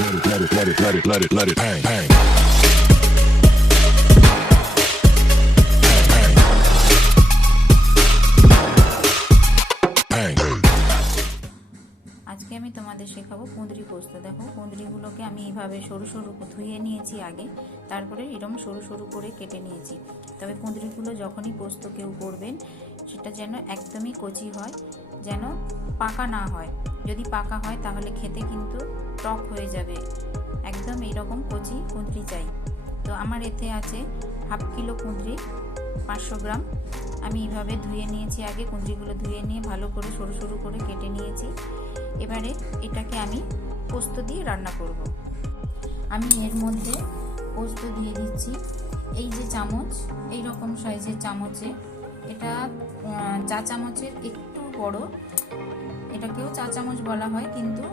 let it hang, hang. আজকে আমি তোমাদের শেখাবো কুঁদরি পোস্ত। দেখো কুঁদরিগুলোকে আমি এইভাবে সরু সরু ধুয়ে নিয়েছি আগে, তারপরে এরকম সরু সরু করে কেটে নিয়েছি। তবে কুঁদরিগুলো যখনই পোস্ত কেউ করবেন সেটা যেন একদমই কচি হয়, যেন পাকা না হয়। যদি পাকা হয় তাহলে খেতে কিন্তু টক হয়ে যাবে। একদম এইরকম কচি কুঁদরি চাই। তো আমার এতে আছে হাফ কিলো কুঁদরি, 500 গ্রাম। আমি এইভাবে ধুয়ে নিয়েছি আগে, কুঁদরিগুলো ধুয়ে নিয়ে ভালো করে সরু সরু করে কেটে নিয়েছি। এবারে এটাকে আমি পোস্ত দিয়ে রান্না করব। আমি এর মধ্যে পোস্ত দিয়ে দিচ্ছি এই যে চামচ, এই রকম সাইজের চামচে, এটা চা চামচের একটু বড়, এটাকেও চা চামচ বলা হয় কিন্তু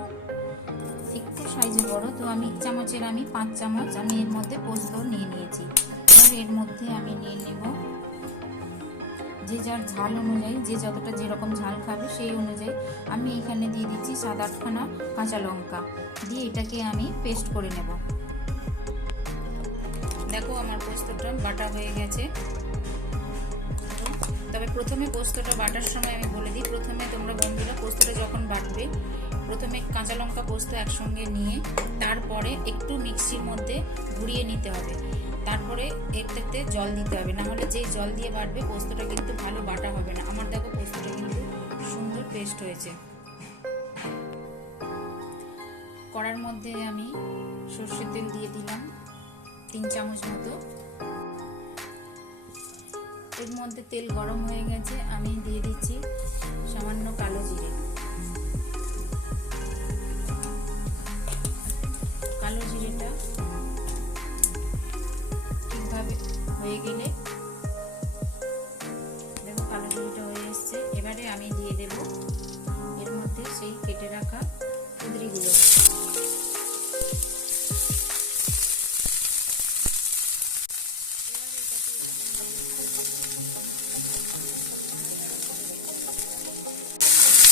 একটু সাইজে বড়। তো আমি চামচের 5 চামচ আমি এর মধ্যে পোস্ত নিয়ে নিয়েছি। এবার এর মধ্যে আমি নিয়ে নেব যে যার ঝাল অনুযায়ী, যে যতটা যেরকম ঝাল খাবে সেই অনুযায়ী আমি এখানে দিয়ে দিচ্ছি 7-8খানা কাঁচা লঙ্কা, দিয়ে এটাকে আমি পেস্ট করে নেব। দেখো আমার পোস্তটা বাটা হয়ে গেছে। তবে প্রথমে পোস্তটা বাটার সময় আমি বলে দিই, প্রথমে তোমরা বন্ধুরা পোস্তটা যখন বাটবে, প্রথমে কাঁচা লঙ্কা পোস্ত একসঙ্গে নিয়ে তারপরে একটু মিক্সির মধ্যে ঘুরিয়ে নিতে হবে, তারপরে এটাতে জল দিতে হবে, না হলে যেই জল দিয়ে বাটবে পোস্তটা কিন্তু ভালো বাটা হবে না। আমার দেখো পোস্তটা কিন্তু সুন্দর পেস্ট হয়েছে। কড়ার মধ্যে আমি সর্ষের তেল দিয়ে দিলাম 3 চামচ মতো। এর মধ্যে তেল গরম হয়ে গেছে, আমি দিয়ে দিচ্ছি সামান্য কালো জিরে। কালো জিরেটা ঠিকভাবে হয়ে গেলে, দেখো কালো জিরেটা হয়ে এসছে, এবারে আমি দিয়ে দেব এর মধ্যে সেই কেটে রাখা কুঁদরিগুলো।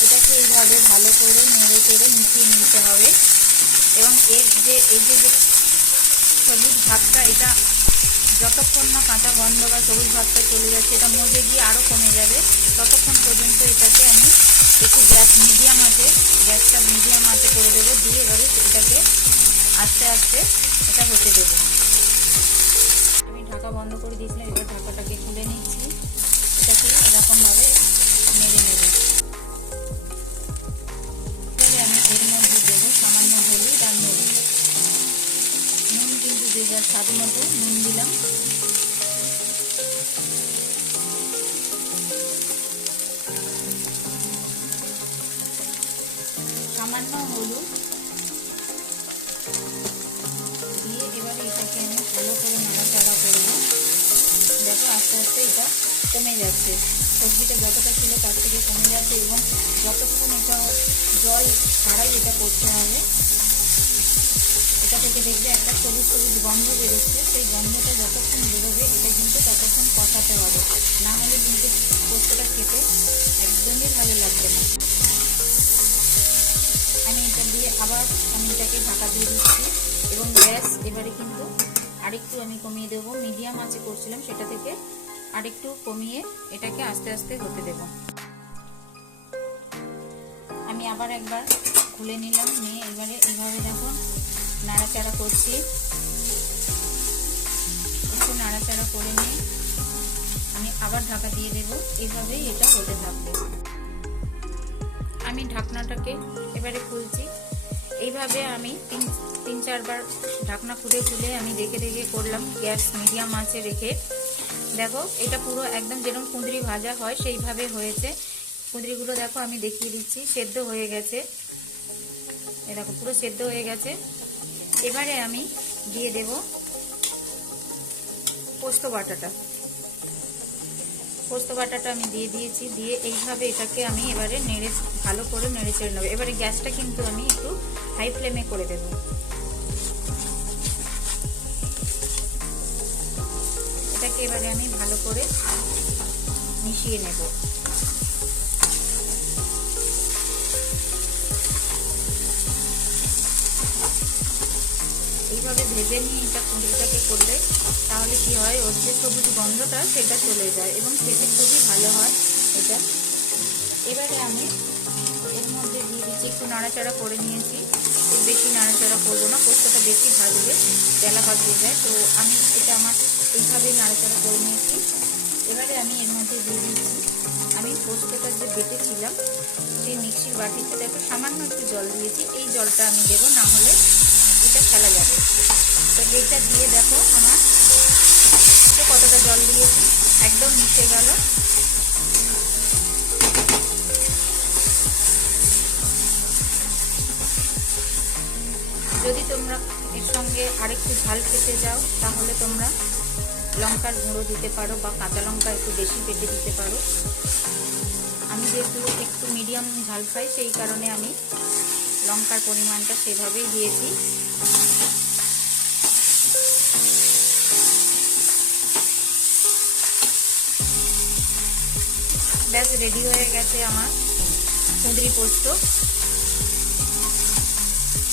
এটাকে এইভাবে ভালো করে নেড়ে চেড়ে মিশিয়ে নিতে হবে। এবং এর যে এই যে সবুজ ভাবটা, এটা যতক্ষণ না কাঁচা গন্ধ বা সবুজ ভাবটা চলে যাচ্ছে, এটা মজে গিয়ে আরও কমে যাবে, ততক্ষণ পর্যন্ত এটাকে আমি একটু গ্যাসটা মিডিয়াম আঁচে করে দেবো। দিয়ে এবারে এটাকে আস্তে আস্তে এটা হতে দেবো। আমি ঢাকা বন্ধ করে দিয়েছিলাম, এবার ঢাকাটাকে খুলে নিচ্ছি। এটাকে এরকমভাবে নেড়ে নেব। এবারে আমি এর মধ্যে দেবো সামান্য হলুদ আর নুন। নুন কিন্তু যে যার স্বাদ মতো নুন দিলাম। সামান্য হলুদ দিয়ে এবারে এটাকে আমি ভালো করে নাড়াচাড়া করবো। দেখো আস্তে আস্তে এটা কমে যাচ্ছে, সবজিটা যতটা ছিল তার থেকে কমে যাচ্ছে, এবং যতক্ষণ এটা জল ছাড়াই এটা করতে হবে। এটা থেকে দেখবে একটা সবুজ সবুজ গন্ধ বেরোচ্ছে, সেই গন্ধটা যতক্ষণ বেরোবে এটা কিন্তু ততক্ষণ কষাতে হবে, না হলে কিন্তু পোস্তটা খেতে একদমই ভালো লাগবে না। আমি এটা দিয়ে আবার আমি এটাকে ঢাকা দিয়ে দিচ্ছি, এবং গ্যাস এবারে কিন্তু আরেকটু আমি কমিয়ে দেবো। মিডিয়াম আঁচে করছিলাম, সেটা থেকে আরেকটু কমিয়ে এটাকে আস্তে আস্তে হতে দেব। আমি আবার একবার খুলে নিলাম, নিয়ে এবারে এইভাবে দেখো নাড়াচাড়া করছি। একটু নাড়াচাড়া করে নিয়ে আমি আবার ঢাকা দিয়ে দেব। এইভাবেই এটা হতে থাকবে। আমি ঢাকনাটাকে এবারে খুলছি। এইভাবে আমি 3-4 বার ঢাকনা খুলে আমি দেখে করলাম, গ্যাস মিডিয়াম আঁচে রেখে। দেখো এটা পুরো একদম যেরকম কুঁদরি ভাজা হয় সেইভাবে হয়েছে। কুঁদরিগুলো দেখো আমি দেখিয়ে দিচ্ছি, সেদ্ধ হয়ে গেছে। এই দেখো পুরো সেদ্ধ হয়ে গেছে। এবারে আমি দিয়ে দেব পোস্ত বাটাটা আমি দিয়ে দিয়েছি। দিয়ে এইভাবে এটাকে আমি এবারে ভালো করে নেড়ে চেড়ে নেবো। এবারে গ্যাসটা কিন্তু আমি একটু হাই ফ্লেমে করে দেব। এটাকে এবারে আমি ভালো করে মিশিয়ে নেব। ভালোভাবে ভেজে নিয়ে এটা কুঁদরিটাকে করলে তাহলে কি হয়, ওর যে সবুজ গন্ধটা সেটা চলে যায় এবং খেতে খুবই ভালো হয় এটা। এবারে আমি এর মধ্যে দিয়ে দিচ্ছি, একটু নাড়াচাড়া করে নিয়েছি, খুব বেশি নাড়াচাড়া করবো না, পোস্তটা বেশি ভাজলে তেলা পাকিয়ে যায়, তো আমি এটা আমার এইভাবেই নাড়াচাড়া করে নিয়েছি। এবারে আমি এর মধ্যে দিয়ে দিচ্ছি, আমি পোস্তটা যে বেটেছিলাম সেই মিক্সির বাটিতে দেখো সামান্য একটু জল দিয়েছি, এই জলটা আমি দেবো, না হলে এটা ফেলা যাবে। তো এইটা দিয়ে দেখো আমার কতটা জল দিয়েছি, একদম মিশে গেল। যদি তোমরা এর সঙ্গে আরেকটু ঝাল খেতে যাও তাহলে তোমরা লঙ্কার গুঁড়ো দিতে পারো বা কাঁচা লঙ্কা একটু বেশি বেটে দিতে পারো। আমি যেহেতু একটু মিডিয়াম ঝাল খাই সেই কারণে আমি লঙ্কার পরিমাণটা সেভাবেই দিয়েছি। ব্যাস রেডি হয়ে গেছে আমার কুঁদরি পোস্ত।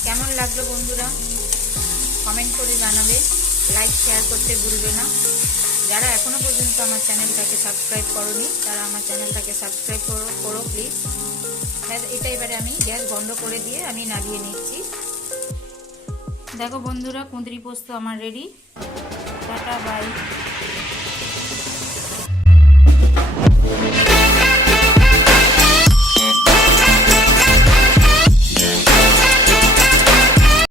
কেমন লাগলো বন্ধুরা কমেন্ট করে জানাবে, লাইক শেয়ার করতে ভুলবে না। যারা এখনো পর্যন্ত আমার চ্যানেলটাকে সাবস্ক্রাইব করোনি তারা আমার চ্যানেলটাকে সাবস্ক্রাইব করো প্লিজ। এটা এবারে আমি গ্যাস বন্ধ করে দিয়ে আমি নামিয়ে নিচ্ছি। দেখো বন্ধুরা কুঁদরি পোস্ত আমার রেডি। Tata bye.